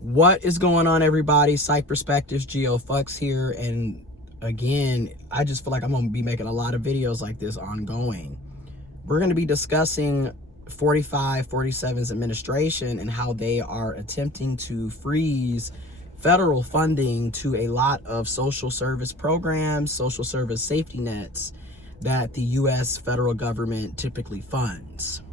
What is going on, everybody? Psych Perspectives, GeoFux here. And again, I just feel like I'm going to be making a lot of videos like this ongoing. We're going to be discussing 4547's administration and how they are attempting to freeze federal funding to a lot of social service programs, social service safety nets that the U.S. federal government typically funds.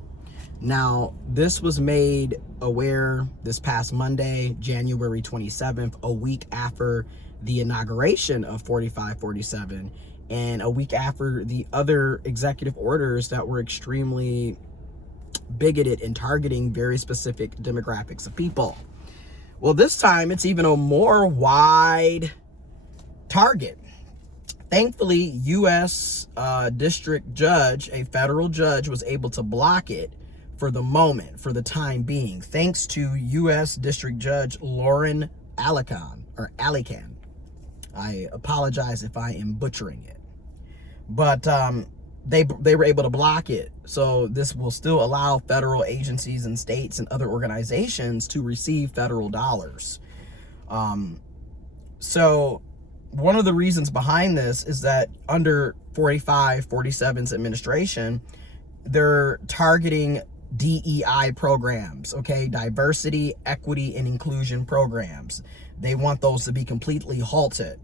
Now, this was made aware this past Monday, January 27th, a week after the inauguration of 4547 and a week after the other executive orders that were extremely bigoted and targeting very specific demographics of people. Well, this time it's even a more wide target. Thankfully, U.S. district judge, a federal judge, was able to block it for the moment, for the time being, thanks to U.S. District Judge Lauren Alican. I apologize if I am butchering it. But they were able to block it. So this will still allow federal agencies and states and other organizations to receive federal dollars. So one of the reasons behind this is that under 4547's administration, they're targeting DEI programs, okay? Diversity, equity, and inclusion programs. They want those to be completely halted.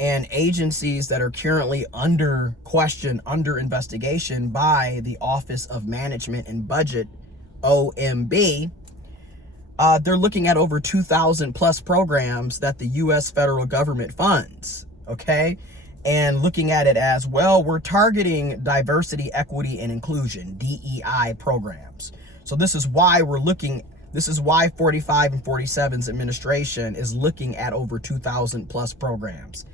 And agencies that are currently under question, under investigation by the Office of Management and Budget, OMB, they're looking at over 2,000 plus programs that the U.S. federal government funds, okay? And looking at it as, well, we're targeting diversity, equity, and inclusion, DEI programs. So this is why 45 and 47's administration is looking at over 2,000 plus programs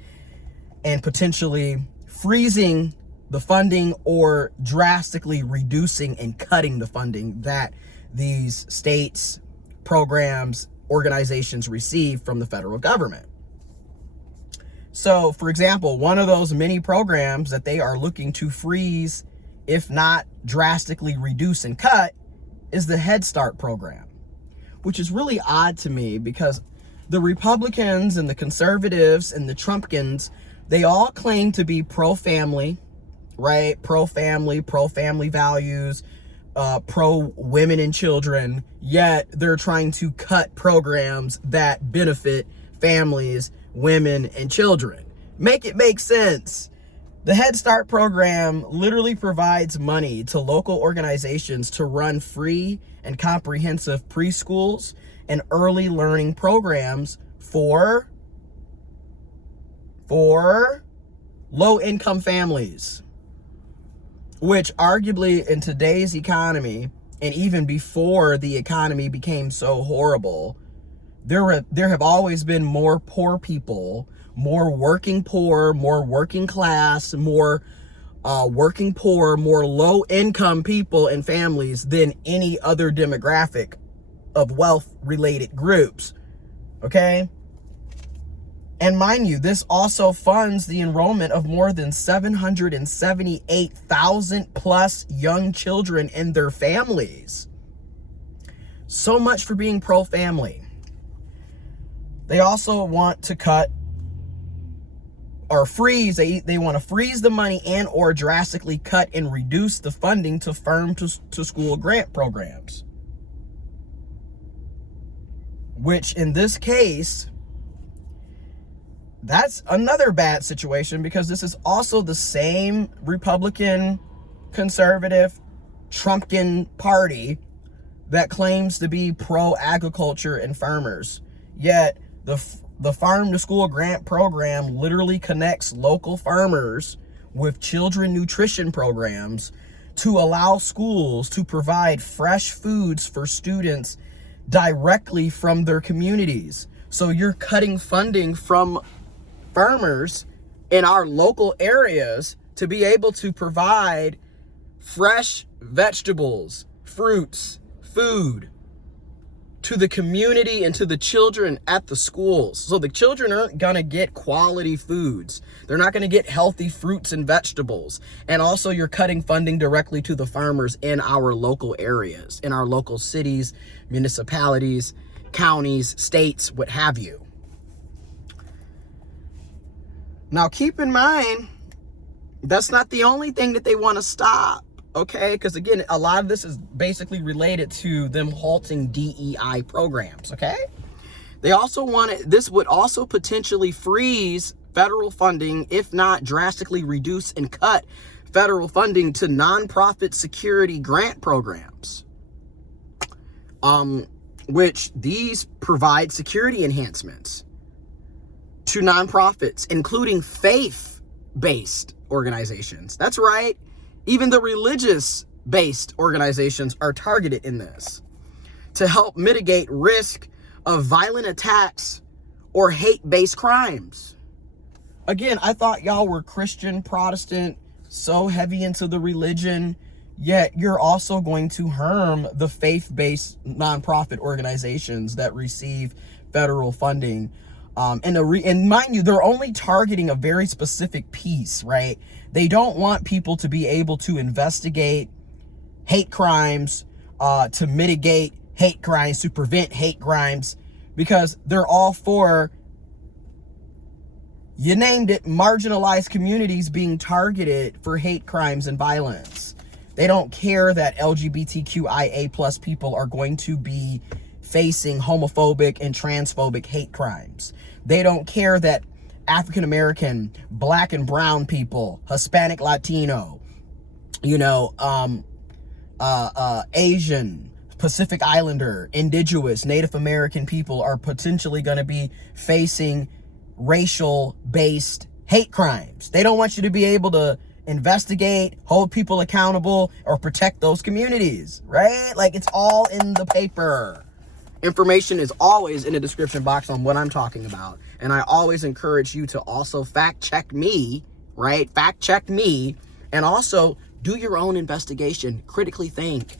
and potentially freezing the funding or drastically reducing and cutting the funding that these states, programs, organizations receive from the federal government. So, for example, one of those many programs that they are looking to freeze, if not drastically reduce and cut, is the Head Start program, which is really odd to me because the Republicans and the conservatives and the Trumpkins, they all claim to be pro-family, right? Pro-family values, pro-women and children, yet they're trying to cut programs that benefit families, women, and children. Make it make sense. The Head Start program literally provides money to local organizations to run free and comprehensive preschools and early learning programs for low-income families, which arguably in today's economy, and even before the economy became so horrible, there have always been more poor people, more working poor, more working class, more working poor, more low-income people and families than any other demographic of wealth-related groups, okay? And mind you, this also funds the enrollment of more than 778,000 plus young children and their families. So much for being pro-family. They also want to cut or freeze. They want to freeze the money and or drastically cut and reduce the funding to farm-to-school grant programs, which in this case, that's another bad situation because this is also the same Republican, conservative, Trumpkin party that claims to be pro-agriculture and farmers. Yet the farm-to-school grant program literally connects local farmers with children nutrition programs to allow schools to provide fresh foods for students directly from their communities. So you're cutting funding from farmers in our local areas to be able to provide fresh vegetables, fruits, food to the community and to the children at the schools. So the children aren't gonna get quality foods. They're not gonna get healthy fruits and vegetables. And also you're cutting funding directly to the farmers in our local areas, in our local cities, municipalities, counties, states, what have you. Now, keep in mind, that's not the only thing that they want to stop, okay? Because, again, a lot of this is basically related to them halting DEI programs, okay? They also this would also potentially freeze federal funding, if not drastically reduce and cut federal funding to nonprofit security grant programs, which these provide security enhancements to nonprofits, including faith-based organizations. That's right. Even the religious-based organizations are targeted in this to help mitigate risk of violent attacks or hate-based crimes. Again, I thought y'all were Christian, Protestant, so heavy into the religion, yet you're also going to harm the faith-based nonprofit organizations that receive federal funding. And mind you, they're only targeting a very specific piece, right? They don't want people to be able to investigate hate crimes, to mitigate hate crimes, to prevent hate crimes, because they're all for, you named it, marginalized communities being targeted for hate crimes and violence. They don't care that LGBTQIA plus people are going to be facing homophobic and transphobic hate crimes. They don't care that African American, black and brown people, Hispanic, Latino, Asian, Pacific Islander, Indigenous, Native American people are potentially going to be facing racial-based hate crimes. They don't want you to be able to investigate, hold people accountable, or protect those communities, right? Like, it's all in the paper. Information is always in the description box on what I'm talking about. And I always encourage you to also fact check me, right? Fact check me, and also do your own investigation. Critically think.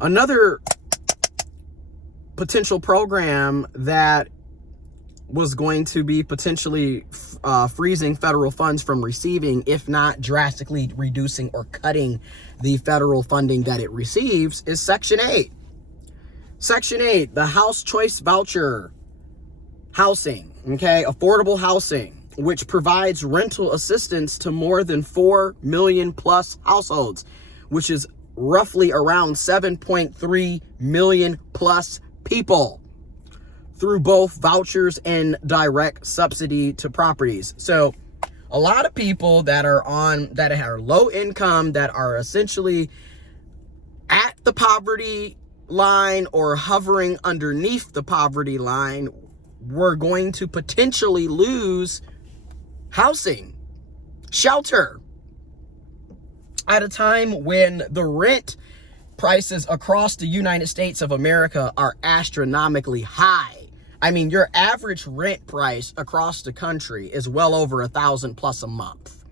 Another potential program that was going to be potentially freezing federal funds from receiving, if not drastically reducing or cutting the federal funding that it receives, is Section 8. Section 8, the House Choice Voucher housing, okay, affordable housing, which provides rental assistance to more than 4 million plus households, which is roughly around 7.3 million plus people, through both vouchers and direct subsidy to properties. So a lot of people that are low income, that are essentially at the poverty line or hovering underneath the poverty line, we're going to potentially lose housing, shelter, at a time when the rent prices across the United States of America are astronomically high. I mean, your average rent price across the country is well over $1,000 plus a month,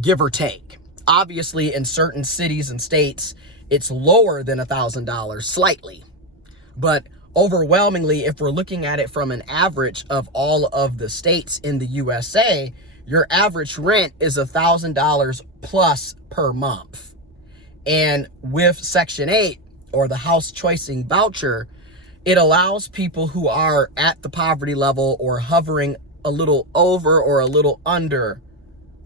give or take. Obviously, in certain cities and states, it's lower than $1,000 slightly. But overwhelmingly, if we're looking at it from an average of all of the states in the USA, your average rent is $1,000 plus per month. And with Section 8, or the House Choicing Voucher, it allows people who are at the poverty level or hovering a little over or a little under,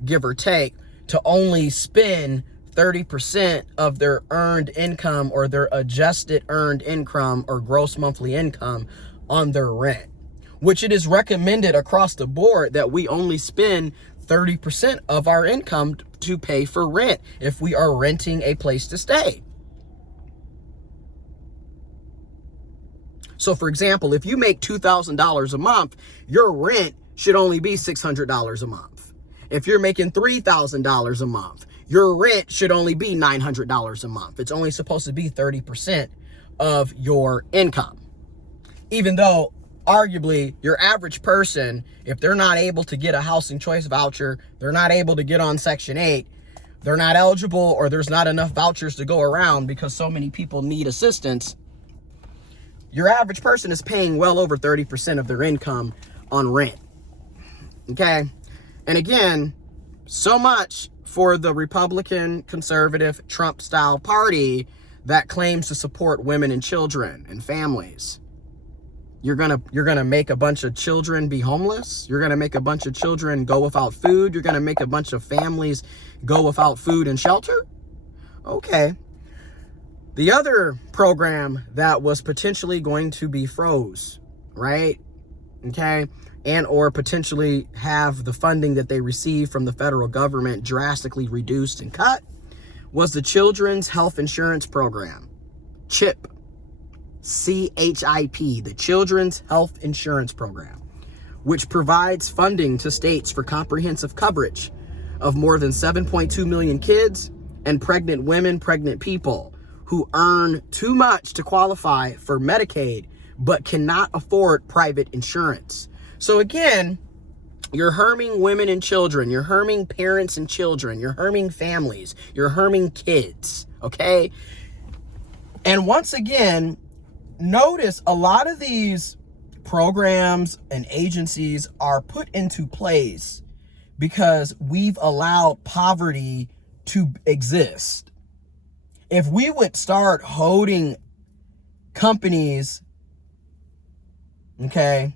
give or take, to only spend 30% of their earned income or their adjusted earned income or gross monthly income on their rent, which it is recommended across the board that we only spend 30% of our income to pay for rent if we are renting a place to stay. So, for example, if you make $2,000 a month, your rent should only be $600 a month. If you're making $3,000 a month, your rent should only be $900 a month. It's only supposed to be 30% of your income. Even though, arguably, your average person, if they're not able to get a housing choice voucher, they're not able to get on Section 8, they're not eligible, or there's not enough vouchers to go around because so many people need assistance, your average person is paying well over 30% of their income on rent. Okay? And again, so much for the Republican, conservative, Trump-style party that claims to support women and children and families. You're gonna make a bunch of children be homeless. You're gonna make a bunch of children go without food. You're gonna make a bunch of families go without food and shelter. Okay. The other program that was potentially going to be froze, right? Okay. And or potentially have the funding that they receive from the federal government drastically reduced and cut was the Children's Health Insurance Program, CHIP, C-H-I-P, the Children's Health Insurance Program, which provides funding to states for comprehensive coverage of more than 7.2 million kids and pregnant women, pregnant people who earn too much to qualify for Medicaid but cannot afford private insurance. So again, you're harming women and children, you're harming parents and children, you're harming families, you're harming kids, okay? And once again, notice a lot of these programs and agencies are put into place because we've allowed poverty to exist. If we would start holding companies, okay,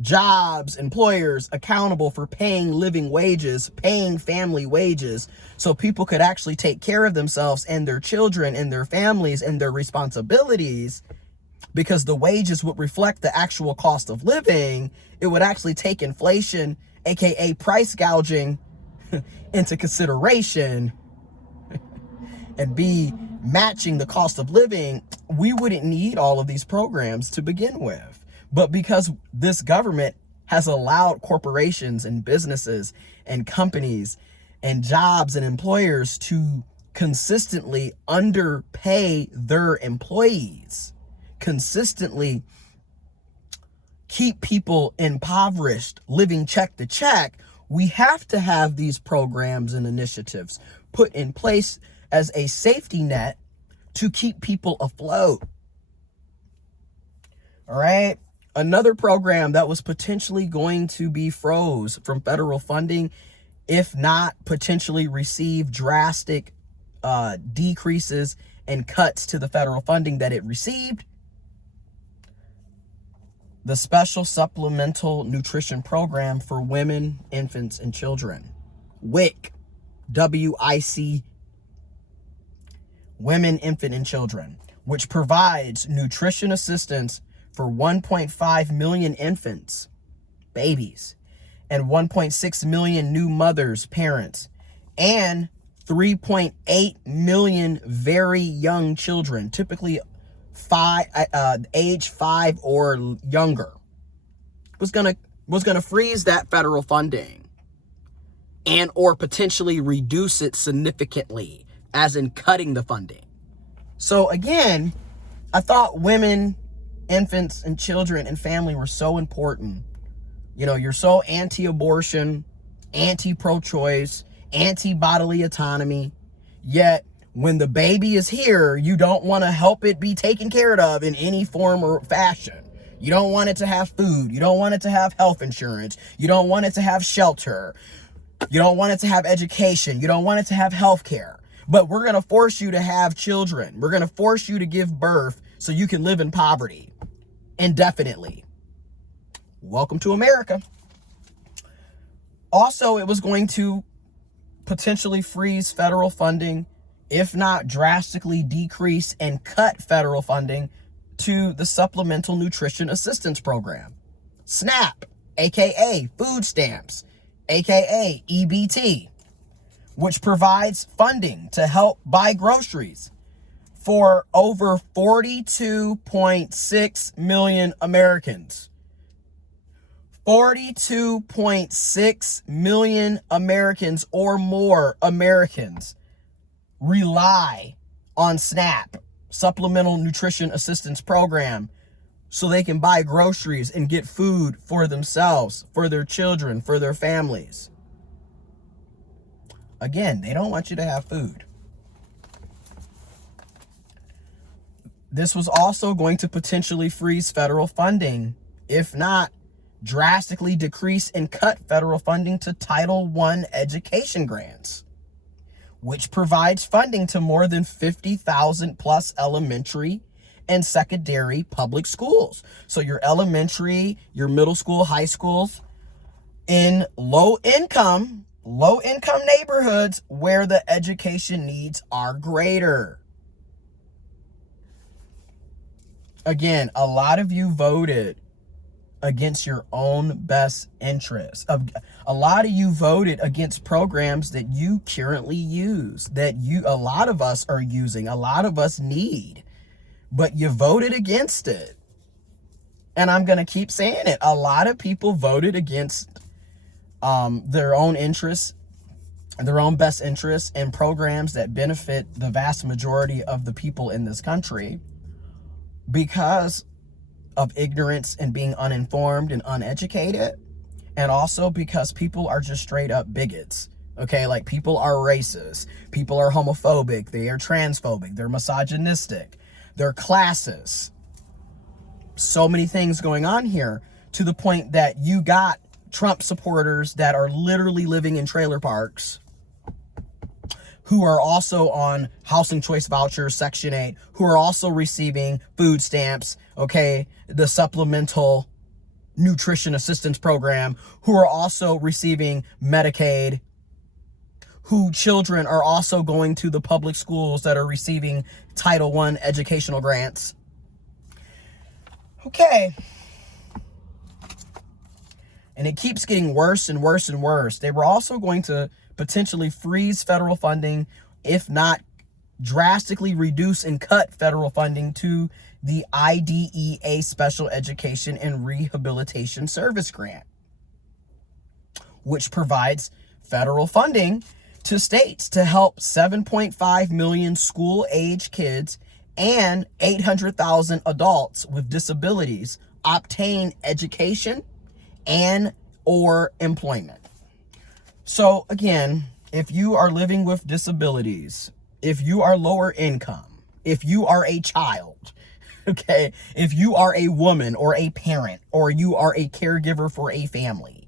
jobs, employers accountable for paying living wages, paying family wages, so people could actually take care of themselves and their children and their families and their responsibilities, because the wages would reflect the actual cost of living, it would actually take inflation, aka price gouging, into consideration and be matching the cost of living, we wouldn't need all of these programs to begin with. But because this government has allowed corporations and businesses and companies and jobs and employers to consistently underpay their employees, consistently keep people impoverished, living check to check, we have to have these programs and initiatives put in place as a safety net to keep people afloat. All right. Another program that was potentially going to be froze from federal funding, if not potentially receive drastic decreases and cuts to the federal funding that it received, the Special Supplemental Nutrition Program for Women, Infants, and Children, WIC, W-I-C, Women, Infant, and Children, which provides nutrition assistance for 1.5 million infants, babies, and 1.6 million new mothers, parents, and 3.8 million very young children, typically age 5 or younger. Was gonna freeze that federal funding and or potentially reduce it significantly, as in cutting the funding. So again, I thought women, infants, and children and family were so important. You know, you're so anti-abortion, anti-pro-choice, anti-bodily autonomy, yet when the baby is here, you don't want to help it be taken care of in any form or fashion. You don't want it to have food. You don't want it to have health insurance. You don't want it to have shelter. You don't want it to have education. You don't want it to have health care. But we're going to force you to have children. We're going to force you to give birth so you can live in poverty indefinitely. Welcome to America. Also, it was going to potentially freeze federal funding, if not drastically decrease and cut federal funding to the Supplemental Nutrition Assistance Program, SNAP, aka food stamps, aka EBT, which provides funding to help buy groceries for over 42.6 million Americans. 42.6 million Americans or more Americans rely on SNAP, Supplemental Nutrition Assistance Program, so they can buy groceries and get food for themselves, for their children, for their families. Again, they don't want you to have food. This was also going to potentially freeze federal funding, if not drastically decrease and cut federal funding to Title I education grants, which provides funding to more than 50,000 plus elementary and secondary public schools. So your elementary, your middle school, high schools in low income neighborhoods where the education needs are greater. Again, a lot of you voted against your own best interests. A lot of you voted against programs that you currently use, that a lot of us are using, a lot of us need, but you voted against it. And I'm going to keep saying it. A lot of people voted against their own interests, their own best interests, and programs that benefit the vast majority of the people in this country because of ignorance and being uninformed and uneducated, and also because people are just straight up bigots. Okay, like people are racist, people are homophobic, they are transphobic, they're misogynistic, they're classist. So many things going on here, to the point that you got Trump supporters that are literally living in trailer parks, who are also on housing choice vouchers, Section 8, who are also receiving food stamps, okay, the supplemental nutrition assistance program, who are also receiving Medicaid, who children are also going to the public schools that are receiving Title I educational grants. Okay. And it keeps getting worse and worse and worse. They were also going to potentially freeze federal funding, if not drastically reduce and cut federal funding to the IDEA Special Education and Rehabilitation Service Grant, which provides federal funding to states to help 7.5 million school-age kids and 800,000 adults with disabilities obtain education and or employment. So again, if you are living with disabilities, if you are lower income, if you are a child, okay, if you are a woman or a parent, or you are a caregiver for a family,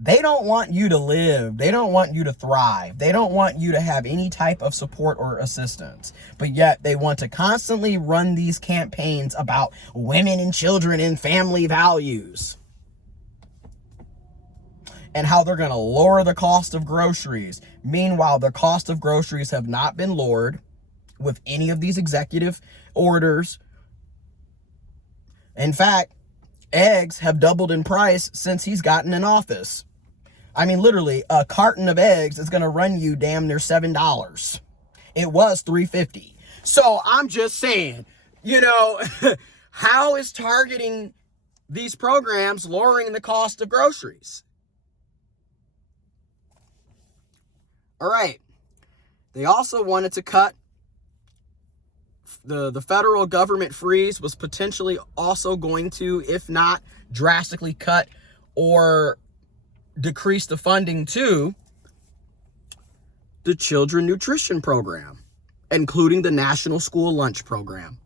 they don't want you to live. They don't want you to thrive. They don't want you to have any type of support or assistance. But yet they want to constantly run these campaigns about women and children and family values, and how they're going to lower the cost of groceries. Meanwhile, the cost of groceries have not been lowered with any of these executive orders. In fact, eggs have doubled in price since he's gotten in office. I mean, literally, a carton of eggs is going to run you damn near $7. It was $3.50. So I'm just saying, you know, how is targeting these programs lowering the cost of groceries? All right. They also wanted to cut the federal government freeze, was potentially also going to, if not drastically cut or decrease the funding to the Children Nutrition Program, including the National School Lunch Program,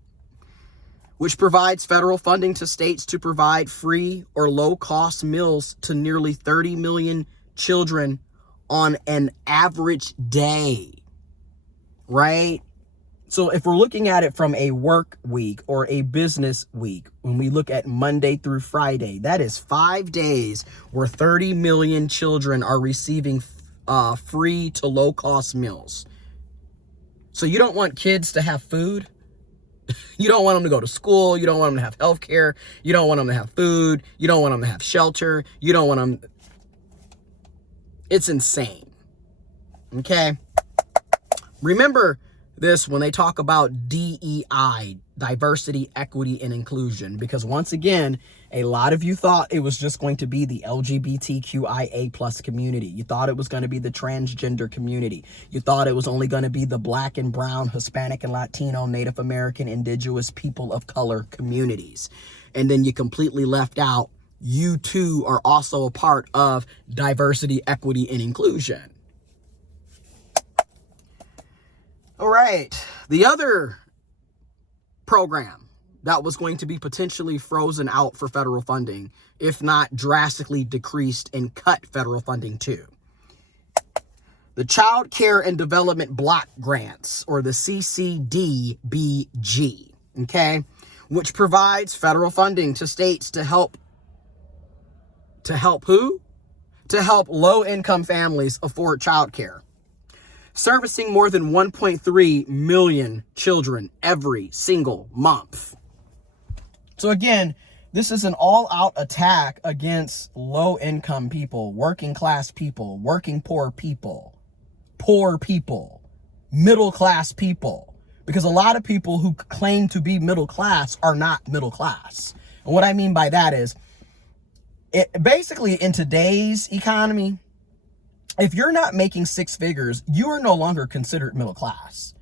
which provides federal funding to states to provide free or low-cost meals to nearly 30 million children on an average day, right? So if we're looking at it from a work week or a business week, when we look at Monday through Friday, that is 5 days where 30 million children are receiving free to low-cost meals. So you don't want kids to have food. You don't want them to go to school. You don't want them to have health care. You don't want them to have food. You don't want them to have shelter. You don't want them... It's insane. Okay? Remember this when they talk about DEI, diversity, equity, and inclusion, because once again, a lot of you thought it was just going to be the LGBTQIA plus community. You thought it was going to be the transgender community. You thought it was only going to be the Black and brown, Hispanic and Latino, Native American, indigenous people of color communities. And then you completely left out, you too are also a part of diversity, equity, and inclusion. All right, the other program that was going to be potentially frozen out for federal funding, if not drastically decreased and cut federal funding to, the Child Care and Development Block Grants, or the CCDBG, okay, which provides federal funding to states to help who? To help low-income families afford childcare, servicing more than 1.3 million children every single month. So again, this is an all-out attack against low-income people, working-class people, working poor people, middle-class people. Because a lot of people who claim to be middle class are not middle class. And what I mean by that is, basically in today's economy, if you're not making six figures, you are no longer considered middle class.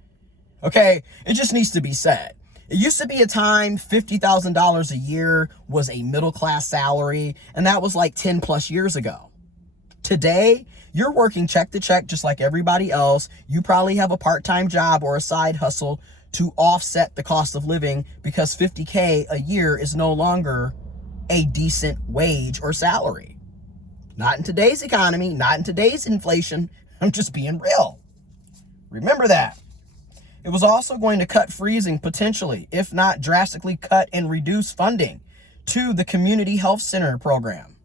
Okay? It just needs to be said. It used to be a time $50,000 a year was a middle class salary, and that was like 10 plus years ago. Today, you're working check to check just like everybody else. You probably have a part-time job or a side hustle to offset the cost of living, because $50K a year is no longer a decent wage or salary. Not in today's economy, not in today's inflation. I'm just being real. Remember that. It was also going to cut freezing potentially, if not drastically cut and reduce funding to the Community Health Center program,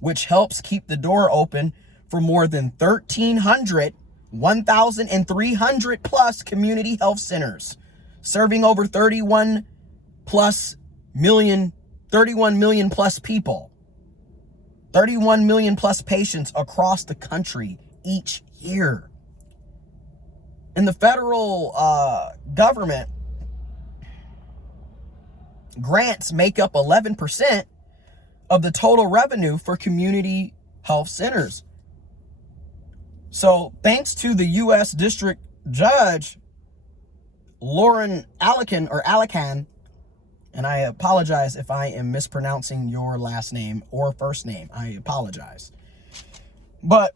which helps keep the door open for more than 1,300 plus community health centers, serving over 31 million plus people, 31 million plus patients across the country each year. And the federal government grants make up 11% of the total revenue for community health centers. So thanks to the U.S. District Judge, Lauren Alican, and I apologize if I am mispronouncing your last name or first name. I apologize. But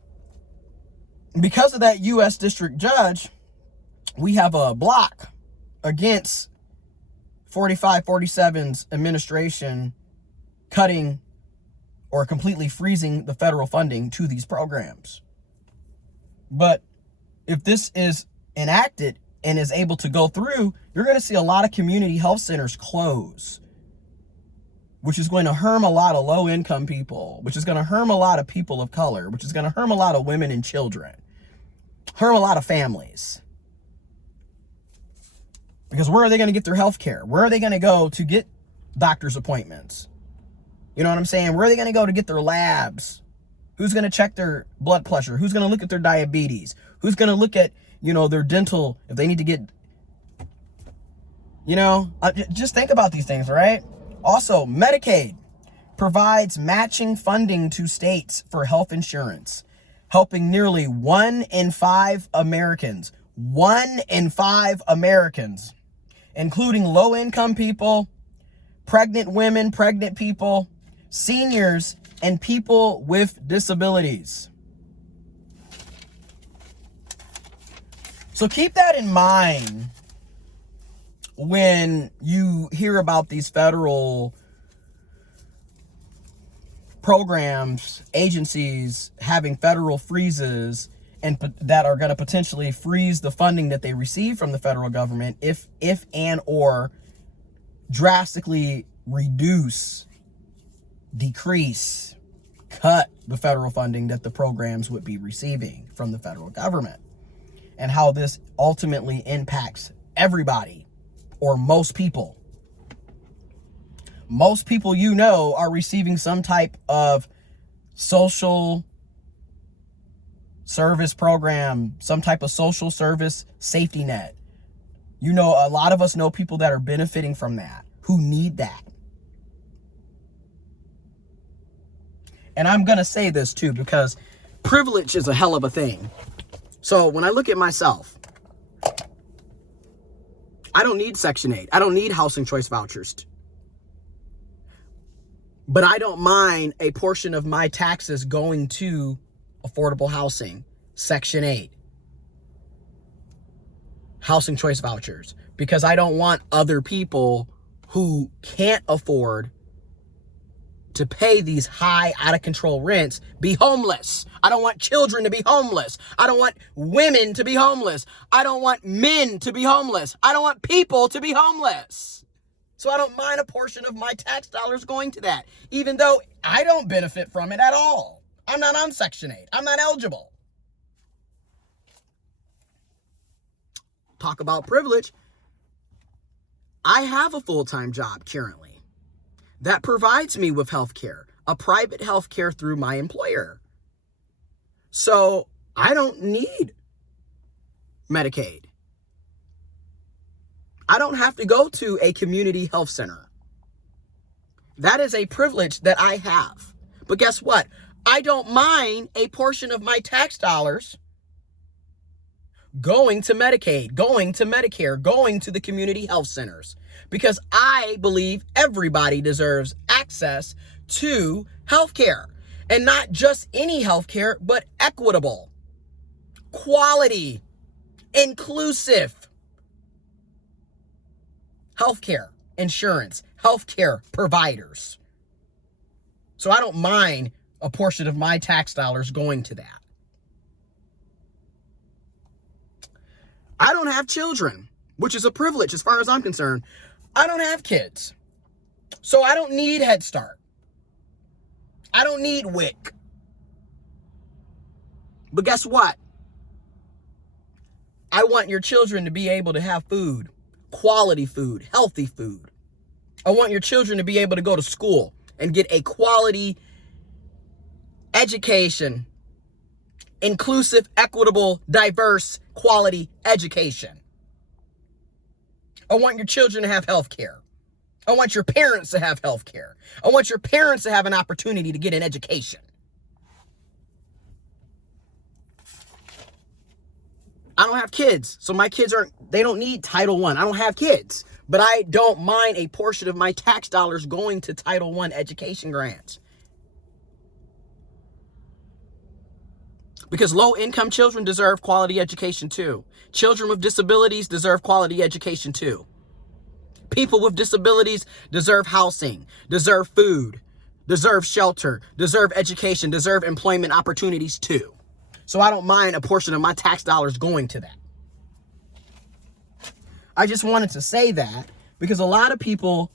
because of that U.S. District Judge, we have a block against 4547's administration cutting or completely freezing the federal funding to these programs. But if this is enacted and is able to go through, you're going to see a lot of community health centers close, which is going to harm a lot of low-income people, which is going to harm a lot of people of color, which is going to harm a lot of women and children, harm a lot of families. Because where are they going to get their health care? Where are they going to go to get doctor's appointments? You know what I'm saying? Where are they going to go to get their labs? Who's going to check their blood pressure? Who's going to look at their diabetes? Who's going to look at, their dental, if they need to get, just think about these things, right? Also, Medicaid provides matching funding to states for health insurance, helping nearly 1 in 5 Americans, including low-income people, pregnant women, pregnant people, seniors, and people with disabilities. So keep that in mind when you hear about these federal programs, agencies having federal freezes and that are going to potentially freeze the funding that they receive from the federal government if or drastically decrease, cut the federal funding that the programs would be receiving from the federal government, and how this ultimately impacts everybody or most people. Most people are receiving some type of social service program, some type of social service safety net. A lot of us know people that are benefiting from that, who need that. And I'm going to say this too, because privilege is a hell of a thing. So when I look at myself, I don't need Section 8. I don't need housing choice vouchers. But I don't mind a portion of my taxes going to affordable housing, Section 8, housing choice vouchers, because I don't want other people who can't afford to pay these high, out of control rents be homeless. I don't want children to be homeless. I don't want women to be homeless. I don't want men to be homeless. I don't want people to be homeless. So I don't mind a portion of my tax dollars going to that, even though I don't benefit from it at all. I'm not on Section 8. I'm not eligible. Talk about privilege. I have a full-time job currently that provides me with health care, a private health care through my employer. So I don't need Medicaid. I don't have to go to a community health center. That is a privilege that I have. But guess what? I don't mind a portion of my tax dollars going to Medicaid, going to Medicare, going to the community health centers, because I believe everybody deserves access to health care, and not just any health care, but equitable, quality, inclusive health care, insurance, health care providers. So I don't mind a portion of my tax dollars going to that. I don't have children, which is a privilege as far as I'm concerned. I don't have kids. So I don't need Head Start. I don't need WIC. But guess what? I want your children to be able to have food, quality food, healthy food. I want your children to be able to go to school and get a quality education, inclusive, equitable, diverse, quality education. I want your children to have health care. I want your parents to have health care. I want your parents to have an opportunity to get an education. I don't have kids, so my kids they don't need Title I. I don't have kids, but I don't mind a portion of my tax dollars going to Title I education grants. Because low-income children deserve quality education too. Children with disabilities deserve quality education too. People with disabilities deserve housing, deserve food, deserve shelter, deserve education, deserve employment opportunities too. So I don't mind a portion of my tax dollars going to that. I just wanted to say that because a lot of people,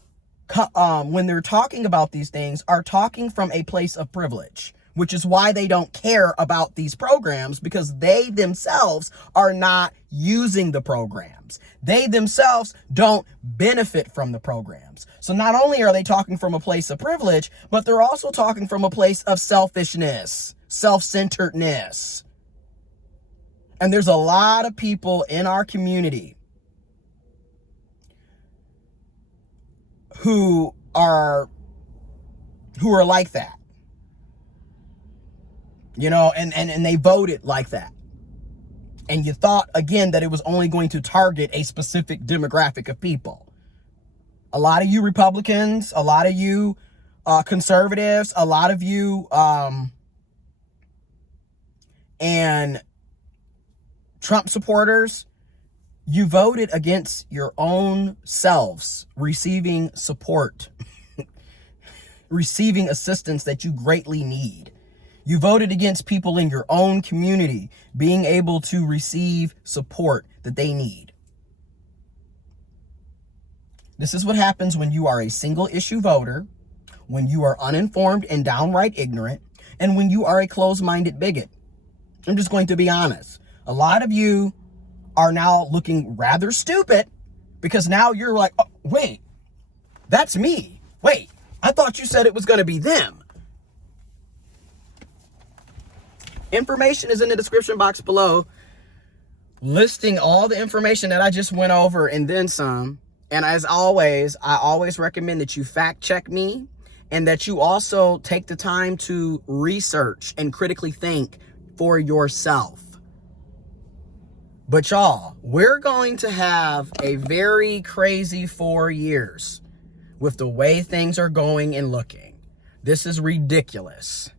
when they're talking about these things, are talking from a place of privilege, which is why they don't care about these programs, because they themselves are not using the programs. They themselves don't benefit from the programs. So not only are they talking from a place of privilege, but they're also talking from a place of selfishness, self-centeredness. And there's a lot of people in our community who are like that. You know, and they voted like that. And you thought, again, that it was only going to target a specific demographic of people. A lot of you Republicans, a lot of you conservatives, a lot of you and Trump supporters, you voted against your own selves receiving support, receiving assistance that you greatly need. You voted against people in your own community being able to receive support that they need. This is what happens when you are a single issue voter, when you are uninformed and downright ignorant, and when you are a closed-minded bigot. I'm just going to be honest. A lot of you are now looking rather stupid because now you're like, oh, wait, that's me. Wait, I thought you said it was going to be them. Information is in the description box below, listing all the information that I just went over and then some. And as always, I always recommend that you fact check me and that you also take the time to research and critically think for yourself. But y'all, we're going to have a very crazy 4 years with the way things are going and looking. This is ridiculous.